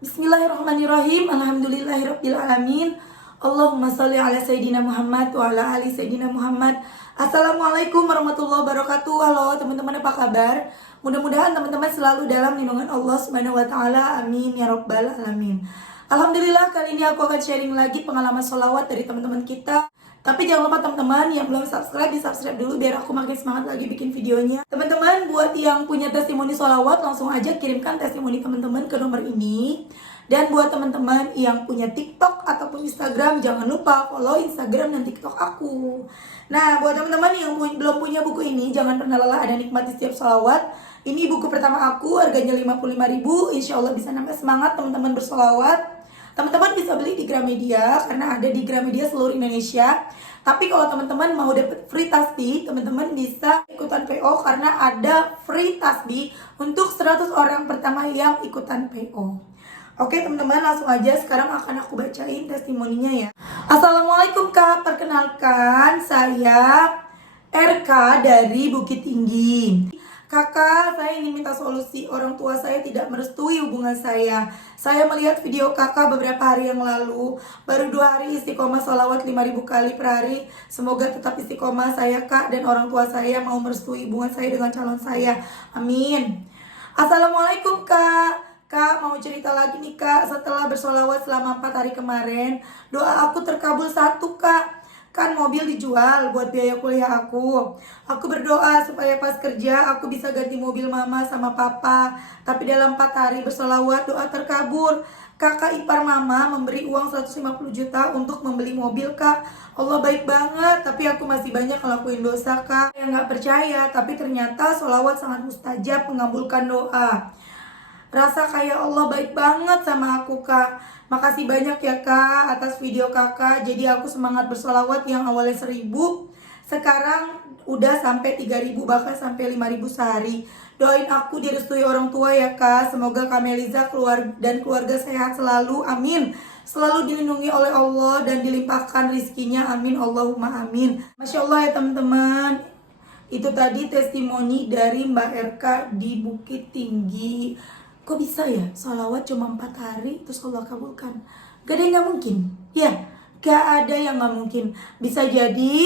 Bismillahirrahmanirrahim. Alhamdulillahirabbil alamin. Allahumma shalli ala sayidina Muhammad wa ala ali sayidina Muhammad. Assalamualaikum warahmatullahi wabarakatuh. Halo teman-teman, apa kabar? Mudah-mudahan teman-teman selalu dalam lindungan Allah Subhanahu wa taala. Amin ya rabbal alamin. Alhamdulillah, kali ini aku akan sharing lagi pengalaman sholawat dari teman-teman kita. Tapi jangan lupa teman-teman yang belum subscribe, di subscribe dulu biar aku makin semangat lagi bikin videonya. Teman-teman, buat yang punya testimoni sholawat, langsung aja kirimkan testimoni teman-teman ke nomor ini. Dan buat teman-teman yang punya TikTok ataupun Instagram, jangan lupa follow Instagram dan TikTok aku. Nah, buat teman-teman yang belum punya buku ini, jangan pernah lelah ada nikmati setiap sholawat. Ini buku pertama aku, harganya 55.000. Insya Allah bisa nambah semangat teman-teman bersolawat. Teman-teman bisa beli di Gramedia karena ada di Gramedia seluruh Indonesia. Tapi kalau teman-teman mau dapat free tasbih, teman-teman bisa ikutan PO karena ada free tasbih untuk 100 orang pertama yang ikutan PO. Oke teman-teman, langsung aja sekarang akan aku bacain testimoninya ya. Assalamualaikum Kak, perkenalkan saya RK dari Bukit Tinggi. Kakak, saya ingin minta solusi. Orang tua saya tidak merestui hubungan saya. Saya melihat video kakak beberapa hari yang lalu. Baru 2 hari istiqomah sholawat 5.000 kali per hari. Semoga tetap istiqomah saya kak dan orang tua saya mau merestui hubungan saya dengan calon saya. Amin. Assalamualaikum kak. Kak, mau cerita lagi nih kak. Setelah bersolawat selama 4 hari kemarin, doa aku terkabul 1 kak. Kan mobil dijual buat biaya kuliah aku. Aku berdoa supaya pas kerja aku bisa ganti mobil mama sama papa. Tapi dalam 4 hari bersolawat doa terkabul. Kakak ipar mama memberi uang 150 juta untuk membeli mobil kak. Allah baik banget, tapi aku masih banyak ngelakuin dosa kak. Saya gak percaya, tapi ternyata solawat sangat mustajab mengabulkan doa. Rasa kayak Allah baik banget sama aku kak. Makasih banyak ya kak atas video kakak. Jadi aku semangat bersolawat yang awalnya 1.000 sekarang udah sampai 3.000 bahkan sampai 5.000 sehari. Doain aku direstui orang tua ya kak. Semoga Kameliza dan keluarga sehat selalu, amin. Selalu dilindungi oleh Allah dan dilimpahkan rizkinya, amin Allahumma amin. Masya Allah ya teman-teman. Itu tadi testimoni dari Mbak RK di Bukit Tinggi. Kok bisa ya sholawat cuma 4 hari terus Allah kabulkan? Gak ada yang gak mungkin. Ya, gak ada yang gak mungkin. Bisa jadi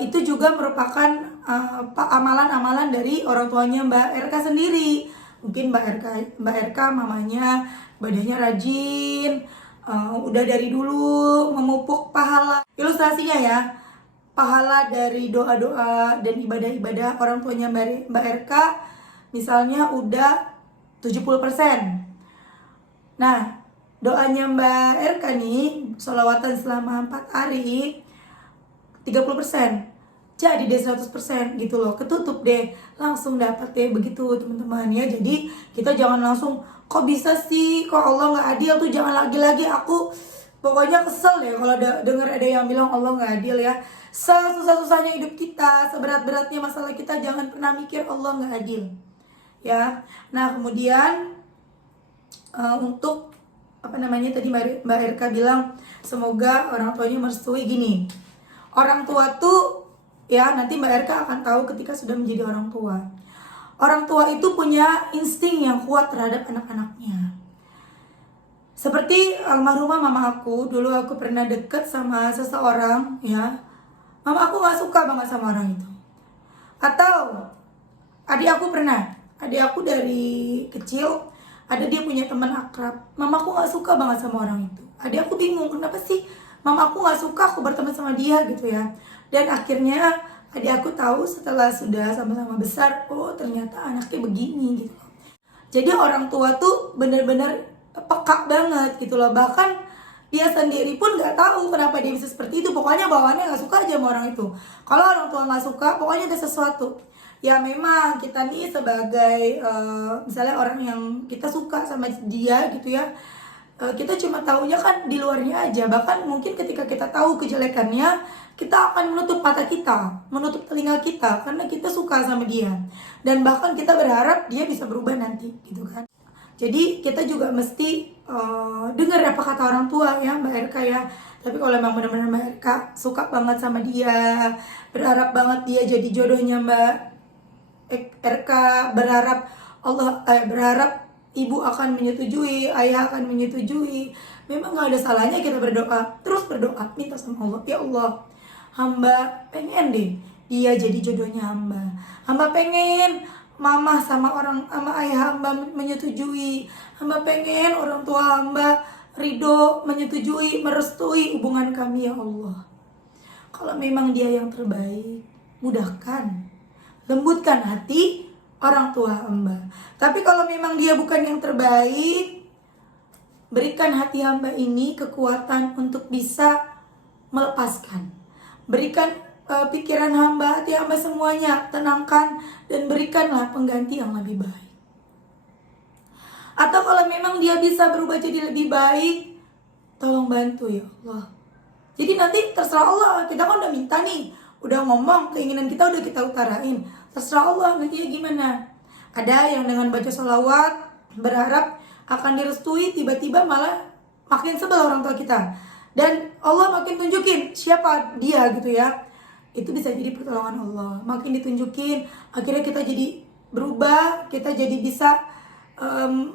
itu juga merupakan amalan-amalan dari orang tuanya Mbak RK sendiri. Mungkin Mbak RK mamanya ibadahnya rajin, udah dari dulu memupuk pahala. Ilustrasinya ya, pahala dari doa-doa dan ibadah-ibadah orang tuanya Mbak RK misalnya udah 70%. Nah, doanya Mbak RK nih, sholawatan selama 4 hari 30%. Jadi deh 100% gitu loh, ketutup deh, langsung dapat deh begitu teman-teman ya. Jadi kita jangan langsung, kok bisa sih, kok Allah gak adil tuh, jangan lagi-lagi aku pokoknya kesel deh kalau denger ada yang bilang Allah gak adil ya. Sesusah-susahnya hidup kita, seberat-beratnya masalah kita, jangan pernah mikir Allah gak adil ya. Nah kemudian untuk tadi Mbak RK bilang semoga orang tuanya merestui. Gini, orang tua tuh ya, nanti Mbak RK akan tahu ketika sudah menjadi orang tua. Orang tua itu punya insting yang kuat terhadap anak-anaknya. Seperti almarhumah mama aku, dulu aku pernah deket sama seseorang ya, mama aku gak suka banget sama orang itu. Atau adik aku dari kecil, ada dia punya teman akrab, mamaku gak suka banget sama orang itu. Adik aku bingung, kenapa sih mamaku gak suka aku berteman sama dia gitu ya. Dan akhirnya adik aku tahu setelah sudah sama-sama besar, oh ternyata anaknya begini gitu. Jadi orang tua tuh benar-benar peka banget gitu loh. Bahkan dia sendiri pun gak tahu kenapa dia bisa seperti itu. Pokoknya bawaannya gak suka aja sama orang itu. Kalau orang tua gak suka, pokoknya ada sesuatu. Ya memang kita nih sebagai misalnya orang yang kita suka sama dia gitu ya, kita cuma taunya kan di luarnya aja. Bahkan mungkin ketika kita tahu kejelekannya, kita akan menutup mata kita, menutup telinga kita, karena kita suka sama dia. Dan bahkan kita berharap dia bisa berubah nanti gitu kan. Jadi kita juga mesti dengar apa kata orang tua ya Mbak RK ya. Tapi kalau memang benar-benar Mbak RK suka banget sama dia, berharap banget dia jadi jodohnya Mbak RK, berharap ibu akan menyetujui, ayah akan menyetujui. Memang gak ada salahnya kita berdoa, terus berdoa, minta sama Allah, ya Allah, hamba pengen deh dia jadi jodohnya hamba. Hamba pengen mama sama ayah hamba menyetujui. Hamba pengen orang tua hamba ridho, menyetujui, merestui hubungan kami ya Allah. Kalau memang dia yang terbaik, mudahkan, lembutkan hati orang tua hamba. Tapi kalau memang dia bukan yang terbaik, berikan hati hamba ini kekuatan untuk bisa melepaskan. Berikan pikiran hamba, hati hamba semuanya, tenangkan dan berikanlah pengganti yang lebih baik. Atau kalau memang dia bisa berubah jadi lebih baik, tolong bantu ya Allah. Jadi nanti terserah Allah, kita kan udah minta nih, udah ngomong, keinginan kita udah kita utarain. Terserah Allah nanti ya gimana. Ada yang dengan baca sholawat berharap akan direstui, tiba-tiba malah makin sebel orang tua kita. Dan Allah makin tunjukin siapa dia gitu ya. Itu bisa jadi pertolongan Allah. Makin ditunjukin, akhirnya kita jadi berubah, kita jadi bisa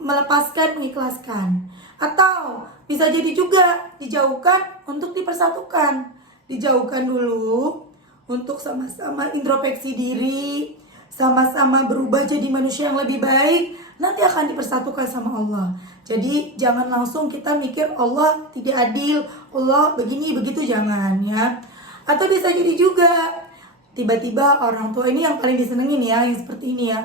melepaskan, mengikhlaskan. Atau bisa jadi juga dijauhkan untuk dipersatukan. Dijauhkan dulu untuk sama-sama introspeksi diri, sama-sama berubah jadi manusia yang lebih baik, nanti akan dipersatukan sama Allah. Jadi jangan langsung kita mikir Allah tidak adil, Allah begini begitu, jangan ya. Atau bisa jadi juga tiba-tiba orang tua ini yang paling disenengin ya, yang seperti ini ya.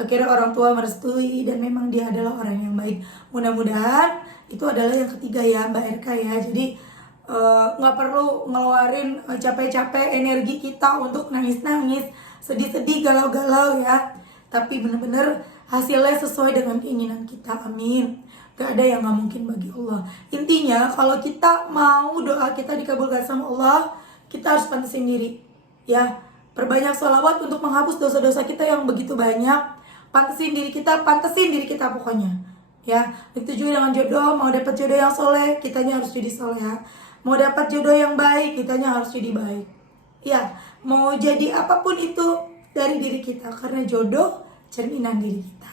Akhirnya orang tua merestui dan memang dia adalah orang yang baik. Mudah-mudahan itu adalah yang ketiga ya Mbak Erka ya. Jadi nggak perlu ngeluarin capek-capek energi kita untuk nangis-nangis, sedih-sedih, galau-galau ya. Tapi benar-benar hasilnya sesuai dengan keinginan kita. Amin. Gak ada yang gak mungkin bagi Allah. Intinya kalau kita mau doa kita dikabulkan sama Allah, kita harus pantasin diri ya. Perbanyak sholawat untuk menghapus dosa-dosa kita yang begitu banyak. Pantasin diri kita pokoknya ya. Ditujui dengan jodoh, mau dapat jodoh yang soleh, kitanya harus jadi soleh ya. Mau dapat jodoh yang baik, kitanya harus jadi baik ya. Mau jadi apapun itu dari diri kita, karena jodoh cerminan diri kita.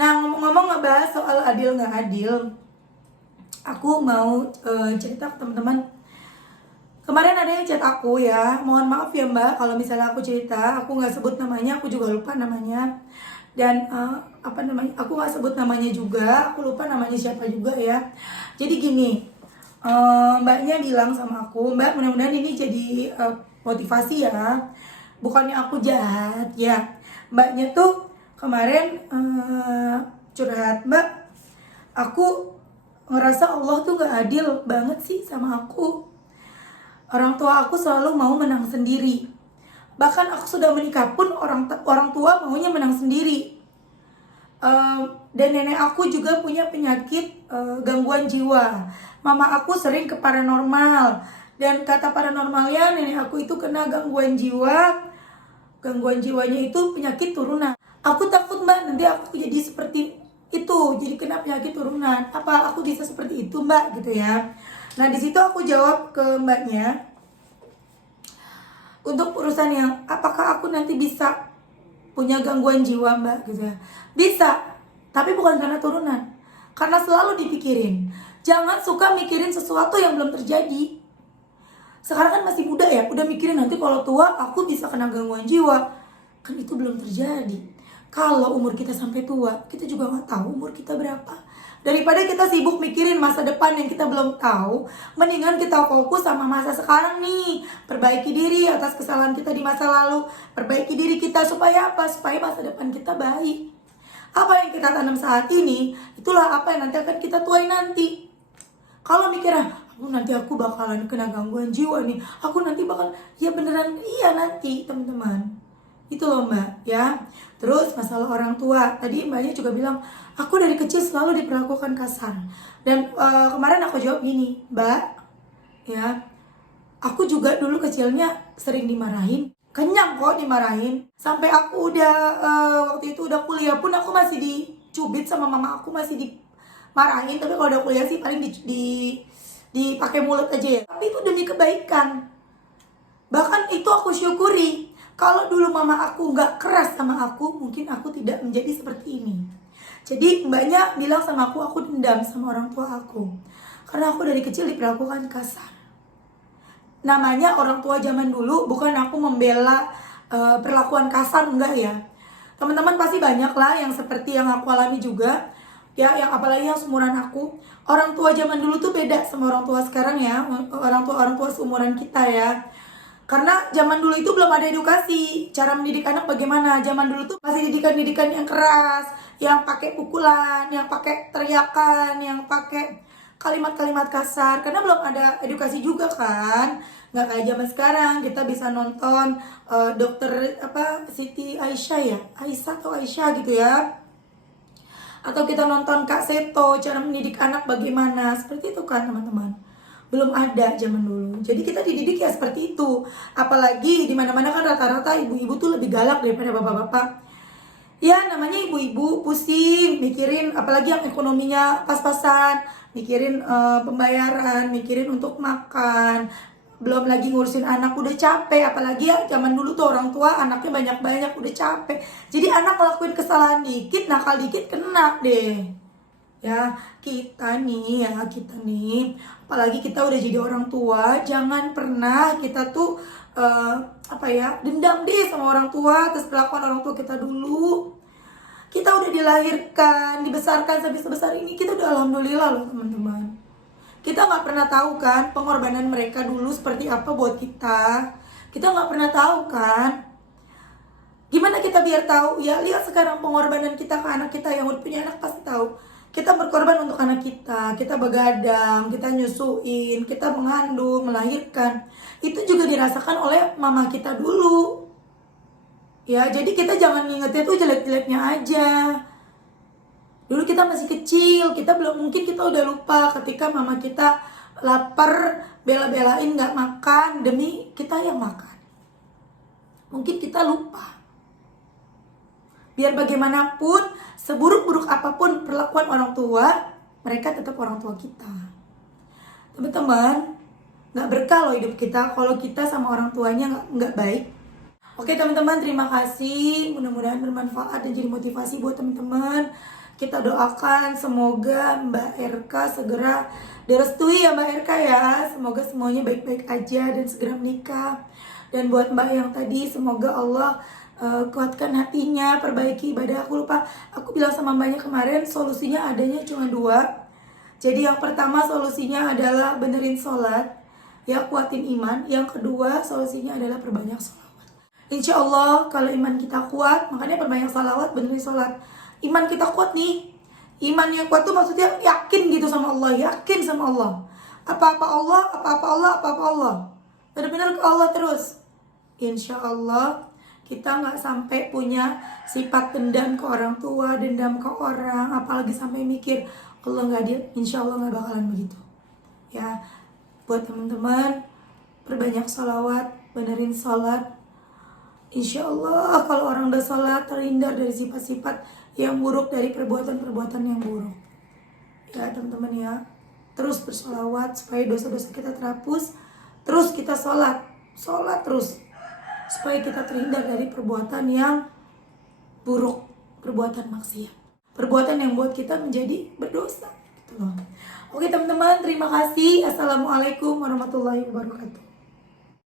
Nah, ngomong-ngomong ngebahas soal adil nggak adil, aku mau cerita ke teman-teman. Kemarin ada yang chat aku ya, mohon maaf ya Mbak kalau misalnya aku cerita, aku nggak sebut namanya, aku juga lupa namanya. Dan aku nggak sebut namanya juga, aku lupa namanya siapa juga ya. Jadi gini, Mbaknya bilang sama aku, Mbak mudah-mudahan ini jadi motivasi ya, bukannya aku jahat ya. Mbaknya tuh kemarin curhat, Mbak, aku ngerasa Allah tuh gak adil banget sih sama aku. Orang tua aku selalu mau menang sendiri. Bahkan aku sudah menikah pun orang tua maunya menang sendiri. Dan nenek aku juga punya penyakit gangguan jiwa. Mama aku sering ke paranormal. Dan kata paranormalnya nenek aku itu kena gangguan jiwa. Gangguan jiwanya itu penyakit turunan. Aku takut Mbak nanti aku jadi seperti itu, jadi kena penyakit turunan. Apa aku bisa seperti itu Mbak gitu ya. Nah di situ aku jawab ke Mbaknya, untuk urusan yang apakah aku nanti bisa punya gangguan jiwa Mbak gitu ya. Bisa, tapi bukan karena turunan. Karena selalu dipikirin. Jangan suka mikirin sesuatu yang belum terjadi. Sekarang kan masih muda ya, udah mikirin nanti kalau tua aku bisa kena gangguan jiwa. Kan itu belum terjadi. Kalau umur kita sampai tua, kita juga gak tahu umur kita berapa. Daripada kita sibuk mikirin masa depan yang kita belum tahu, mendingan kita fokus sama masa sekarang nih. Perbaiki diri atas kesalahan kita di masa lalu. Perbaiki diri kita supaya apa? Supaya masa depan kita baik. Apa yang kita tanam saat ini, itulah apa yang nanti akan kita tuai nanti. Kalau mikir, nanti aku bakalan kena gangguan jiwa nih, aku nanti bakal, ya beneran iya nanti teman-teman. Itu loh Mbak ya. Terus masalah orang tua, tadi Mbaknya juga bilang aku dari kecil selalu diperlakukan kasar. Dan kemarin aku jawab gini, Mbak ya, aku juga dulu kecilnya sering dimarahin, kenyang kok dimarahin. Sampai aku udah waktu itu udah kuliah pun aku masih dicubit sama mama aku, masih dimarahin. Tapi kalau udah kuliah sih paling dipakai mulut aja ya. Tapi itu demi kebaikan. Bahkan itu aku syukuri. Kalau dulu mama aku gak keras sama aku, mungkin aku tidak menjadi seperti ini. Jadi mbaknya bilang sama aku dendam sama orang tua aku karena aku dari kecil diperlakukan kasar. Namanya orang tua zaman dulu, bukan aku membela perlakuan kasar, enggak ya. Teman-teman pasti banyak lah yang seperti yang aku alami juga. Ya, yang apalagi yang seumuran aku. Orang tua zaman dulu tuh beda sama orang tua sekarang ya. Orang tua seumuran kita ya. Karena zaman dulu itu belum ada edukasi. Cara mendidik anak bagaimana? Zaman dulu tuh masih didikan-didikan yang keras, yang pakai pukulan, yang pakai teriakan, yang pakai kalimat-kalimat kasar. Karena belum ada edukasi juga kan. Nggak kayak zaman sekarang kita bisa nonton dokter Siti Aisyah ya, Aisyah atau Aisyah gitu ya. Atau kita nonton Kak Seto, cara mendidik anak bagaimana. Seperti itu kan teman-teman. Belum ada zaman dulu. Jadi kita dididik ya seperti itu. Apalagi di mana-mana kan rata-rata ibu-ibu tuh lebih galak daripada bapak-bapak. Ya namanya ibu-ibu pusing, mikirin apalagi yang ekonominya pas-pasan, mikirin pembayaran, mikirin untuk makan. Belum lagi ngurusin anak, udah capek. Apalagi ya zaman dulu tuh orang tua anaknya banyak-banyak, udah capek. Jadi anak ngelakuin kesalahan dikit, nakal dikit, kena deh. Ya kita nih, apalagi kita udah jadi orang tua, jangan pernah kita tuh dendam deh sama orang tua atas perlakuan orang tua kita dulu. Kita udah dilahirkan, dibesarkan sampai sebesar ini, kita udah alhamdulillah loh teman-teman. Kita nggak pernah tahu kan pengorbanan mereka dulu seperti apa buat kita. Kita nggak pernah tahu kan. Gimana kita biar tahu? Ya lihat sekarang pengorbanan kita ke anak kita. Yang udah punya anak pasti tahu. Kita berkorban untuk anak kita begadang, kita nyusuin, kita mengandung, melahirkan. Itu juga dirasakan oleh mama kita dulu. Ya, jadi kita jangan ngingetnya tuh jelek-jeleknya aja. Dulu kita masih kecil, kita belum, mungkin kita udah lupa ketika mama kita lapar, bela-belain gak makan demi kita yang makan. Mungkin kita lupa. Biar bagaimanapun, seburuk-buruk apapun perlakuan orang tua, mereka tetap orang tua kita. Teman-teman, gak berkah loh hidup kita kalau kita sama orang tuanya gak baik. Oke teman-teman, terima kasih. Mudah-mudahan bermanfaat dan jadi motivasi buat teman-teman. Kita doakan semoga Mbak RK segera direstui ya Mbak RK ya. Semoga semuanya baik-baik aja dan segera menikah. Dan buat Mbak yang tadi, semoga Allah kuatkan hatinya, perbaiki ibadah. Aku bilang sama Mbaknya kemarin, solusinya adanya cuma 2. Jadi yang pertama solusinya adalah benerin sholat, ya kuatin iman. Yang kedua solusinya adalah perbanyak sholawat. Insya Allah kalau iman kita kuat, makanya perbanyak sholawat, benerin sholat. Iman kita kuat nih. Iman yang kuat tuh maksudnya yakin gitu sama Allah, yakin sama Allah. Apa-apa Allah. Benar-benar ke Allah terus. Insya Allah kita nggak sampai punya sifat dendam ke orang tua, dendam ke orang, apalagi sampai mikir Allah nggak adil. Insya Allah nggak bakalan begitu. Ya, buat teman-teman perbanyak sholawat, benerin sholat. Insya Allah kalau orang udah sholat terhindar dari sifat-sifat yang buruk, dari perbuatan-perbuatan yang buruk. Ya teman-teman ya, terus bersolawat supaya dosa-dosa kita terhapus. Terus kita sholat terus supaya kita terhindar dari perbuatan yang buruk, perbuatan maksiat, perbuatan yang buat kita menjadi berdosa gitu loh. Oke teman-teman, terima kasih. Assalamualaikum warahmatullahi wabarakatuh.